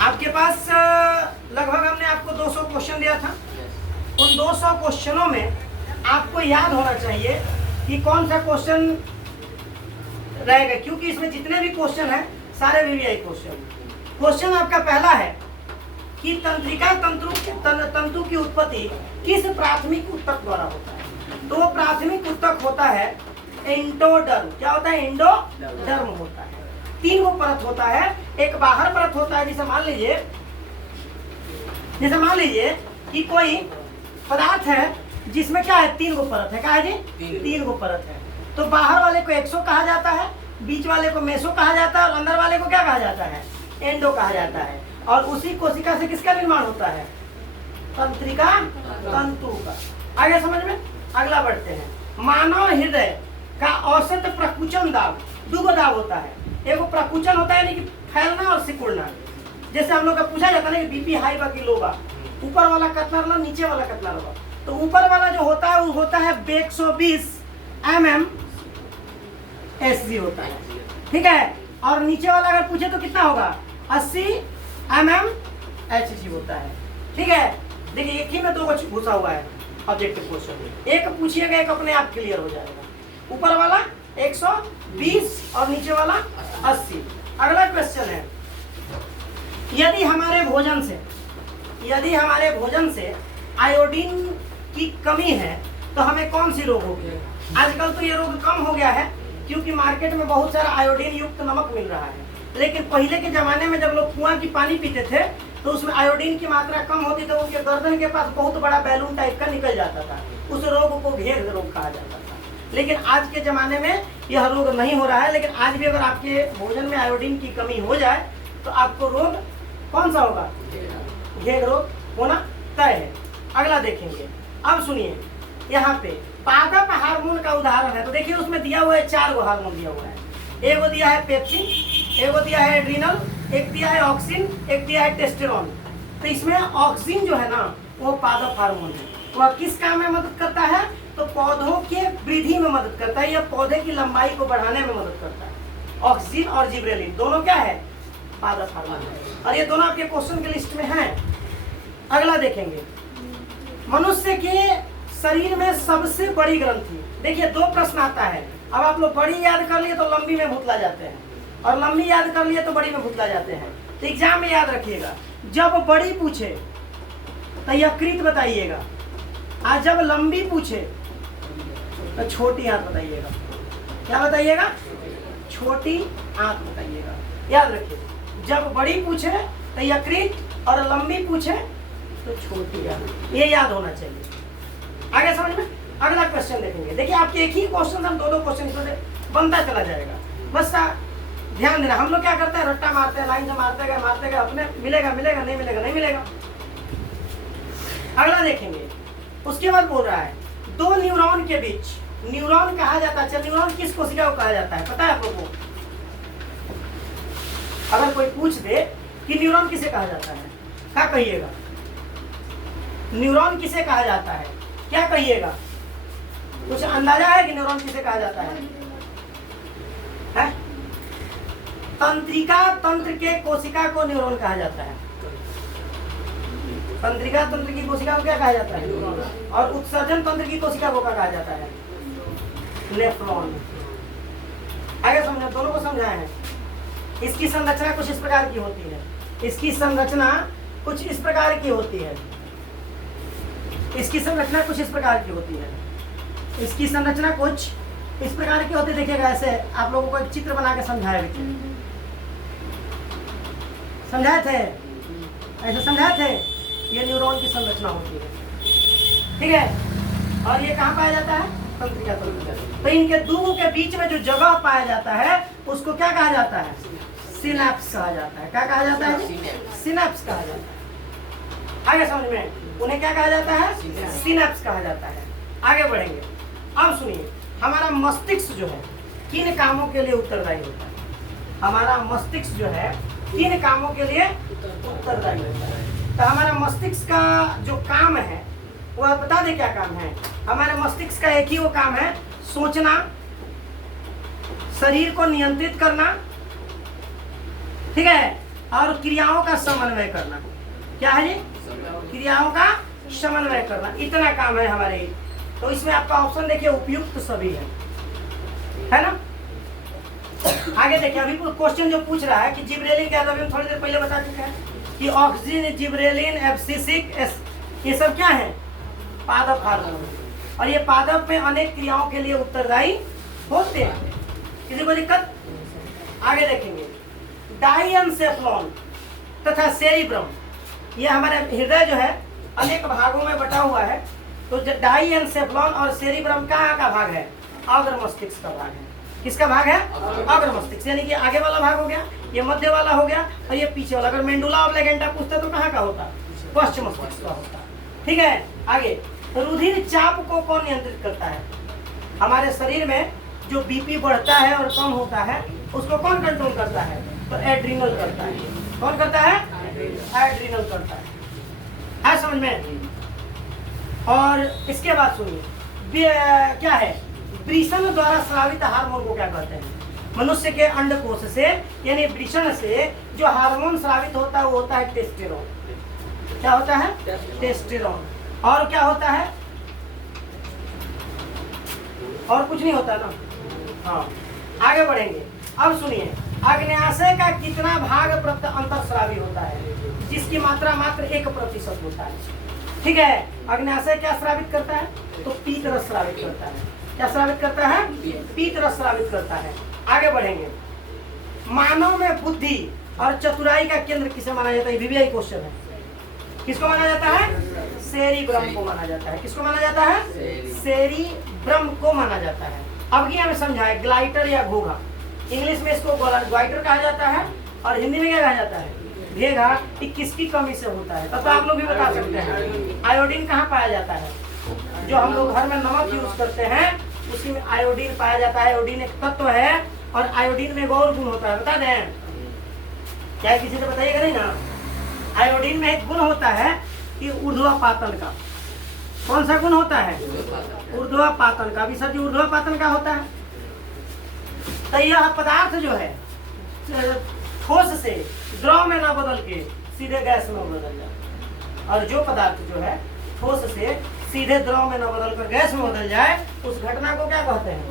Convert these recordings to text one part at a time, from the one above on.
आपके पास लगभग हमने आपको 200 क्वेश्चन दिया था। उन 200 क्वेश्चनों में आपको याद होना चाहिए कि कौन सा क्वेश्चन रहेगा, क्योंकि इसमें जितने भी क्वेश्चन हैं सारे वीवीआई क्वेश्चन। क्वेश्चन आपका पहला है कि तंत्रिका तंतु की उत्पत्ति किस प्राथमिक ऊतक द्वारा होता है। तो वो प्राथमिक ऊतक होता है एंडोडर्म। क्या होता है? एंडोडर्म होता है। 3 गो परत होता है। एक बाहर परत होता है, जैसे मान लीजिए कि कोई पदार्थ है जिसमें क्या है 3 गो परत है। क्या है जी? 3 गो परत है। तो बाहर वाले को एक्सो कहा जाता है, बीच वाले को मेसो कहा जाता है और अंदर वाले को क्या कहा जाता है? एंडो कहा जाता है। और उसी कोशिका से किसका निर्माण होता है? तंत्रिका तंतु का। आगे समझ में? अगला बढ़ते हैं। मानव हृदय का औसत प्रकुचन दाब 2 गो दाब होता है। एक प्रकुचन होता है यानी कि फैलना और सिकुड़ना। जैसे हम लोग का पूछा जाता है ना कि बीपी हाई बा कि लो बा, ऊपर वाला कितना रहना, नीचे वाला कितना रहना। तो ऊपर वाला जो होता है वो होता है 120 mm SG होता है, ठीक है। और नीचे वाला अगर पूछे तो कितना होगा? 80 mm HG होता है, ठीक है। देखिए एक ही में 2 कुछ घुसा हुआ है ऑब्जेक्टिव क्वेश्चन में। एक पूछिएगा, एक अपने आप क्लियर हो जाएगा। ऊपर वाला 120 और नीचे वाला 80। अगला क्वेश्चन है, यदि हमारे भोजन से आयोडीन की कमी है तो हमें कौन सी रोग होगी? आजकल तो ये रोग कम हो गया है क्योंकि मार्केट में बहुत सारा आयोडीन युक्त नमक मिल रहा है। लेकिन पहले के जमाने में जब लोग कुआं की पानी पीते थे तो उसमें आयोडीन की मात्रा कम होती तो उनके गर्दन के पास बहुत बड़ा बैलून टाइप का निकल जाता था। उस रोग को घेर रोग कहा जाता था। लेकिन आज के ज़माने में यह रोग नहीं हो रहा है। लेकिन आज भी अगर आपके भोजन में आयोडीन की कमी हो जाए तो आपको रोग कौन सा होगा? घेर रोग होना तय है। अगला देखेंगे। अब सुनिए, यहाँ पे पादप हार्मोन का उदाहरण है। तो देखिए उसमें दिया हुआ है 4 गो हार्मोन दिया हुआ है। एक दिया है पेप्सिन, एक दिया है एड्रिनल, एक दिया है ऑक्सिन, एक दिया है टेस्टेरोन। तो इसमें ऑक्सिन जो है ना वो पादप हार्मोन है। वह किस काम में मदद करता है? तो पौधों के वृद्धि में मदद करता है या पौधे की लंबाई को बढ़ाने में मदद करता है। ऑक्सिन और जिब्रेलिन दोनों क्या है? पादप हार्मोन है। और ये दोनों आपके क्वेश्चन की लिस्ट में हैं। अगला देखेंगे, मनुष्य के शरीर में सबसे बड़ी ग्रंथि। देखिए 2 प्रश्न आता है। अब आप लोग बड़ी याद कर लिए तो लंबी में भुतला जाते हैं, और लंबी याद कर लिए तो बड़ी में भुतला जाते हैं। तो एग्जाम में याद रखिएगा, जब बड़ी पूछे तो यकृत बताइएगा, और जब लंबी पूछे तो छोटी आंत बताइएगा। क्या बताइएगा? छोटी आंत बताइएगा। याद रखिए, जब बड़ी पूछे तो यकृत और लंबी पूछे तो छोटी आंत। ये याद होना चाहिए। आगे समझ में? अगला क्वेश्चन देखेंगे। देखिए आपके एक ही क्वेश्चन हम 2-2 क्वेश्चन बनता चला जाएगा। बस ध्यान देना। हम लोग क्या करते हैं? रट्टा मारते हैं, लाइन से मारते गए अपने मिलेगा नहीं मिलेगा। अगला देखेंगे। उसके बाद बोल रहा है 2 न्यूरॉन के बीच। न्यूरॉन कहा जाता है, न्यूरॉन किस कोशिका को कहा जाता है पता है आप लोगों को? अगर कोई पूछ दे कि न्यूरॉन किसे कहा जाता है, क्या कहिएगा? न्यूरॉन किसे कहा जाता है, क्या कहिएगा? कुछ अंदाजा है कि न्यूरॉन किसे कहा जाता है? तंत्रिका तंत्र के कोशिका को न्यूरॉन कहा जाता है। तंत्रिका तंत्र की कोशिका को क्या कहा जाता है? और उत्सर्जन तंत्र की कोशिका को क्या कहा जाता है? नेफ्रॉन। आगे समझा, दोनों को समझाए हैं। इसकी संरचना कुछ इस प्रकार की होती है। इसकी संरचना कुछ इस प्रकार की होती है। इसकी संरचना कुछ इस प्रकार की होती है। इसकी संरचना कुछ इस प्रकार की होती है। देखिएगा, ऐसे आप लोगों को एक चित्र बना के समझाए थे, ऐसे समझाए थे। ये न्यूरॉन की संरचना होती है, ठीक है। और ये कहाँ पाया जाता है? तंत्रिका तंत्र। तो इनके 2 के बीच में जो जगह पाया जाता है उसको क्या कहा जाता है? सिनेप्स कहा जाता है। क्या कहा जाता है? सिनेप्स कहा जाता है। आगे समझ में? उन्हें क्या कहा जाता है? सिनेप्स कहा जाता है। आगे बढ़ेंगे। अब सुनिए, हमारा मस्तिष्क जो है किन कामों के लिए उत्तरदायी होता है? हमारा मस्तिष्क जो है किन कामों के लिए उत्तरदायी होता है? तो हमारा मस्तिष्क का जो काम है वह बता दे क्या काम है? हमारे मस्तिष्क का एक ही वो काम है, सोचना, शरीर को नियंत्रित करना, ठीक है, और क्रियाओं का समन्वय करना। क्या है ये? क्रियाओं का समन्वय करना, इतना काम है हमारे। तो इसमें आपका ऑप्शन देखिए उपयुक्त सभी है ना। आगे देखिए, अभी क्वेश्चन जो पूछ रहा है कि जिब्रेलिन क्या है, अभी हम थोड़ी देर पहले बता चुके हैं कि ऑक्सीजन, जिब्रेलिन, एब्सिसिक, ये सब क्या है? पादप हार्मोन। और ये पादप में अनेक क्रियाओं के लिए उत्तरदायी होते हैं। किसी को दिक्कत? आगे देखेंगे, डाइएन्सेफ्लॉन तथा सेरिब्रम, ये हमारे हृदय जो है अनेक भागों में बटा हुआ है। तो डाइएन्सेफ्लॉन और सेरिब्रम कहाँ का भाग है? अग्र मस्तिष्क का भाग है। किसका भाग है? अग्र मस्तिष्क, यानी कि आगे वाला भाग हो गया, ये मध्य वाला हो गया और ये पीछे वाला। अगर मेंडुला ऑब्लिगेंटा पूछते तो कहाँ का होता? पश्चिम मस्तिष्क का होता। ठीक है। आगे, रुधिर चाप को कौन नियंत्रित करता है? हमारे शरीर में जो बीपी बढ़ता है और कम होता है उसको कौन कंट्रोल करता है? तो एड्रीनल करता है। कौन करता है? एड्रीनल करता है समझ में। और इसके बाद सुनिए, क्या है? वृषण द्वारा स्रावित हार्मोन को क्या कहते हैं? मनुष्य के अंडकोश से यानी वृषण से जो हार्मोन स्रावित होता है वो होता है टेस्टेरोन। क्या होता है? टेस्टेरोन। और क्या होता है? और कुछ नहीं होता ना। हाँ, आगे बढ़ेंगे। अब सुनिए, अग्न्याशय का कितना भाग अंतःस्रावी होता है? जिसकी मात्रा मात्र 1% होता है। ठीक है। अग्न्याशय क्या स्रावित करता है? तो पीत रस स्रावित करता है। क्या स्रावित करता है? पीत रस स्रावित करता है। आगे बढ़ेंगे, मानव में बुद्धि और चतुराई का केंद्र किसे माना जाता है? VVI क्वेश्चन है। किसको माना जाता है? सेरिब्रम को माना जाता है। किसको माना जाता है? सेरिब्रम को माना जाता है। अब ये हमें समझाए, ग्लाइटर या घोघा, इंग्लिश में इसको ग्लाइटर कहा जाता है और हिंदी में क्या कहा जाता है? घेघा। ये किसकी कमी से होता है? तो आप लोग भी बता सकते हैं। आयोडीन कहाँ पाया जाता है? जो हम लोग घर में नमक यूज करते हैं उसी में आयोडीन पाया जाता है। आयोडीन एक तत्व है और आयोडीन में एक और गुण होता है, बता दें क्या? किसी से बताइएगा नहीं ना। आयोडीन में एक गुण होता है कि ऊर्ध्वापातन का। कौन सा गुण होता है? ऊर्ध्वापातन का। अभी सर जी ऊर्ध्वापातन का होता है। तो यह पदार्थ जो है ठोस से द्रव में ना बदल के सीधे गैस में बदल जाए, और जो पदार्थ जो है ठोस से सीधे द्रव में न बदल कर गैस में बदल जाए उस घटना को क्या कहते हैं?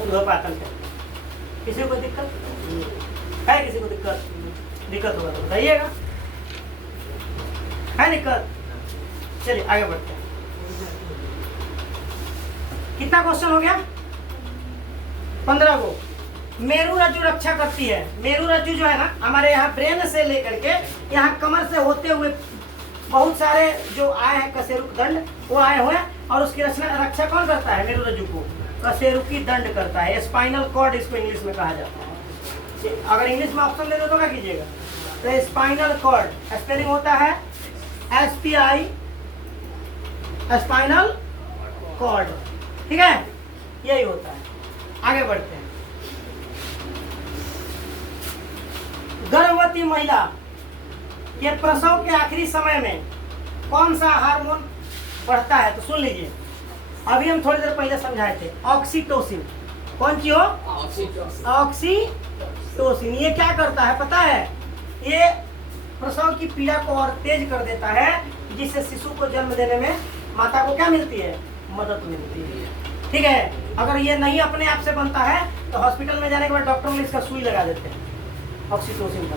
ऊर्ध्वपातन कहते हैं। किसी को दिक्कत है? किसी को दिक्कत होगा तो बताइएगा। है दिक्कत? चलिए आगे बढ़ते हैं। कितना क्वेश्चन हो गया? 15 को। मेरु रज्जु रक्षा करती है। मेरु रज्जु जो है ना हमारे यहाँ ब्रेन से लेकर के यहाँ कमर से होते हुए बहुत सारे जो आए हैं कशेरुक दंड, वो आए हुए हैं और उसकी रक्षा कौन करता है? मेरु रज्जु को कशेरुकी दंड करता है। स्पाइनल कॉर्ड इसको इंग्लिश में कहा जाता है। अगर इंग्लिश में ऑप्शन दे दो तो क्या कीजिएगा? तो स्पाइनल कॉर्ड स्पेलिंग होता है SPI, स्पाइनल कॉर्ड। ठीक है, यही होता है। आगे बढ़ते हैं। गर्भवती महिला ये प्रसव के आखिरी समय में कौन सा हार्मोन बढ़ता है? तो सुन लीजिए, अभी हम थोड़ी देर पहले समझाए थे ऑक्सीटोसिन। कौन सी हो? ऑक्सीटोसिन। ये क्या करता है पता है? ये प्रसव की पीड़ा को और तेज कर देता है, जिससे शिशु को जन्म देने में माता को क्या मिलती है? मदद मिलती है। ठीक है। अगर ये नहीं अपने आप से बनता है तो हॉस्पिटल में जाने के बाद डॉक्टर ने इसका सुई लगा देते हैं ऑक्सीटोसिन का।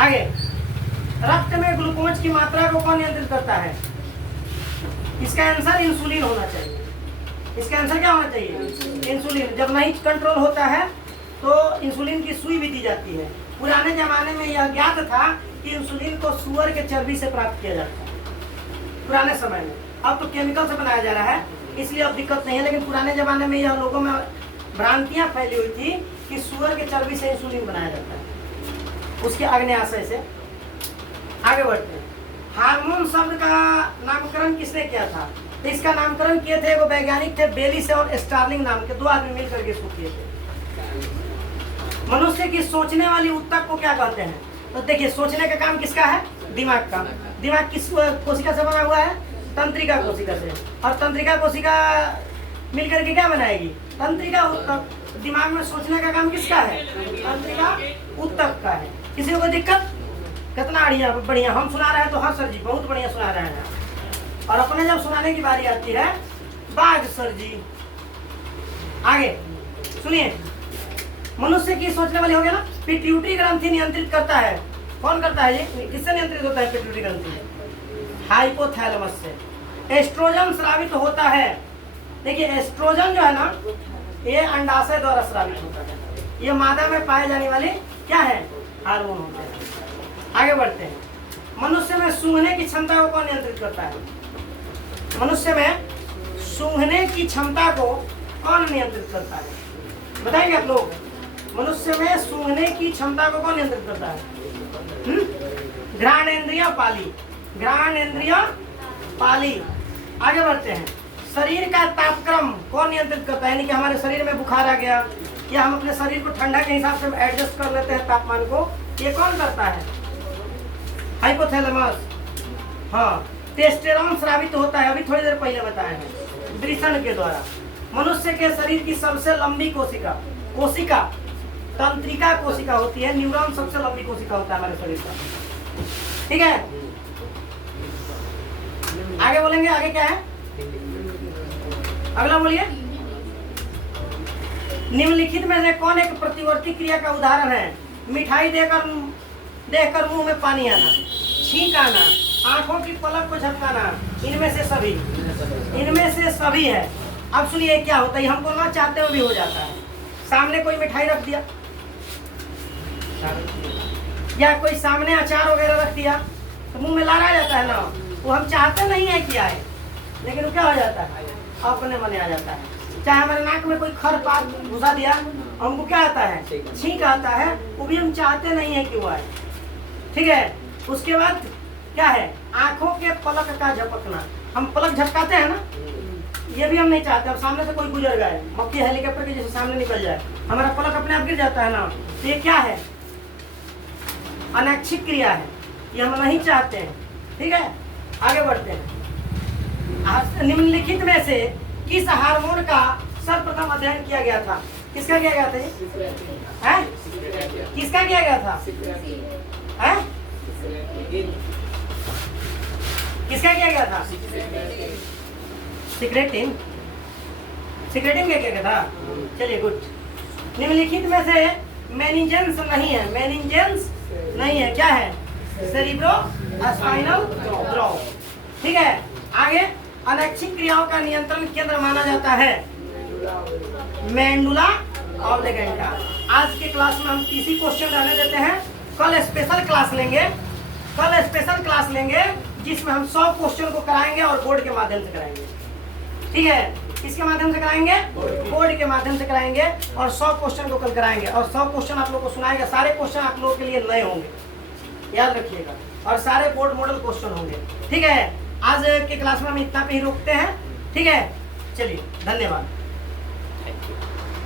आगे, रक्त में ग्लूकोज की मात्रा को कौन नियंत्रित करता है? इसका आंसर इंसुलिन होना चाहिए। इसका आंसर क्या होना चाहिए? इंसुलिन। जब नहीं कंट्रोल होता है तो इंसुलिन की सुई भी दी जाती है। पुराने जमाने में यह ज्ञात था कि इंसुलिन को सुअर के चर्बी से प्राप्त किया जाता है पुराने समय में। अब तो केमिकल से बनाया जा रहा है, इसलिए अब दिक्कत नहीं है। लेकिन पुराने जमाने में यह लोगों में भ्रांतियां फैली हुई थी कि सुअर के चर्बी से इंसुलिन बनाया जाता है, उसके अग्न्याशय से। आगे बढ़ते हैं। हार्मोन शब्द का नामकरण किसने किया था? तो इसका नामकरण किए थे वो वैज्ञानिक थे, बेलिस और स्टार्लिंग नाम के 2 आदमी मिलकर के इसको किए थे। मनुष्य की सोचने वाली ऊतक को क्या कहते हैं? तो देखिए, सोचने का काम किसका है? दिमाग का। दिमाग किस कोशिका से बना हुआ है? तंत्रिका कोशिका से। और तंत्रिका कोशिका मिलकर के क्या बनाएगी? तंत्रिका ऊतक। दिमाग में सोचने का काम किसका है? तंत्रिका ऊतक किसी को कोई दिक्कत? कितना बढ़िया हम सुना रहे हैं तो हाँ सर जी बहुत बढ़िया सुना रहे हैं। और अपने जब सुनाने की बारी आती है बाग सर जी। आगे सुनिए, मनुष्य की सोचने वाली हो गया ना। पिट्यूटरी ग्रंथि नियंत्रित करता है, कौन करता है ये? किससे नियंत्रित होता है पिट्यूटरी ग्रंथि? हाइपोथैलेमस से। एस्ट्रोजन स्रावित होता है। देखिए एस्ट्रोजन जो है ना ये अंडाशय द्वारा स्रावित होता है। ये मादा में पाए जाने वाले क्या है? हार्मोन होते हैं। आगे बढ़ते हैं। मनुष्य में सूंघने की क्षमता को कौन नियंत्रित करता है? मनुष्य में सूंघने की क्षमता को कौन नियंत्रित करता है? बताएंगे आप लोग? मनुष्य में सूंघने की क्षमता को कौन नियंत्रित करता है? घ्राणेंद्रिय पाली। घ्राणेंद्रिय पाली। आगे बढ़ते हैं। शरीर का तापक्रम कौन नियंत्रित करता है? यानी कि हमारे शरीर में बुखार आ गया या हम अपने शरीर को ठंडा के हिसाब से एडजस्ट कर लेते हैं तापमान को, ये कौन करता है? हाइपोथैलेमस। हाँ, टेस्टेरोन स्रावित होता है, अभी थोड़ी देर पहले बताया है, वृषण के द्वारा। मनुष्य के शरीर की सबसे लंबी कोशिका तंत्रिका कोशिका होती है। न्यूरॉन सबसे लंबी कोशिका होता है हमारे शरीर का। ठीक है, आगे बोलेंगे। आगे क्या है? अगला बोलिए। निम्नलिखित में से कौन एक प्रतिवर्ती क्रिया का उदाहरण है? मिठाई देखकर मुंह में पानी आना, छींक आना, आंखों की पलक को झपकाना, इनमें से सभी है। अब सुनिए क्या होता है, हमको ना चाहते हुए भी हो जाता है। सामने कोई मिठाई रख दिया या कोई सामने अचार वगैरह रख दिया तो मुंह में लाना जाता है ना। वो हम चाहते नहीं है कि आए, लेकिन वो क्या हो जाता है? अपने मन आ जाता है। चाहे हमारे नाक में कोई खर पात घुसा दिया, हमको क्या आता है? छींक आता है। वो भी हम चाहते नहीं है कि वो आए। ठीक है, उसके बाद क्या है? आंखों के पलक का झपकना। हम पलक झपकाते हैं ना, ये भी हम नहीं चाहते। अब सामने से कोई गुजर गए, मक्खी हेलीकॉप्टर के जैसे सामने निकल जाए, हमारा पलक अपने आप गिर जाता है ना। तो ये क्या है? अनैच्छिक क्रिया है, ये हम नहीं चाहते हैं। ठीक है, आगे बढ़ते हैं। निम्नलिखित में से किस हार्मोन का सर्वप्रथम अध्ययन किया गया था? किसका किया गया था? है? किसका किया गया था? है? किसका किया गया था? सिक्रेटिन। सिक्रेटिन क्या किया गया था? चलिए गुड। निम्नलिखित में से मेनिंजेंस नहीं है। मेनिंजेंस नहीं है, क्या है? Cerebro spinal drop. ठीक है, आगे। अनैच्छिक क्रियाओं का नियंत्रण केंद्र माना जाता है मेंडुला ऑब्लिगेंटा। आज के क्लास में हम तीसरी क्वेश्चन रहने देते हैं। कल स्पेशल क्लास लेंगे जिसमें हम 100 क्वेश्चन को कराएंगे और बोर्ड के माध्यम से कराएंगे। ठीक है, किसके माध्यम से कराएंगे? बोर्ड के माध्यम से कराएंगे और 100 क्वेश्चन को कल कराएंगे और 100 क्वेश्चन आप लोग को सुनाएंगे। सारे क्वेश्चन आप लोगों के लिए नए होंगे, याद रखिएगा, और सारे बोर्ड मॉडल क्वेश्चन होंगे। ठीक है, आज के क्लास में हम इतना पे ही रोकते हैं। ठीक है, चलिए धन्यवाद।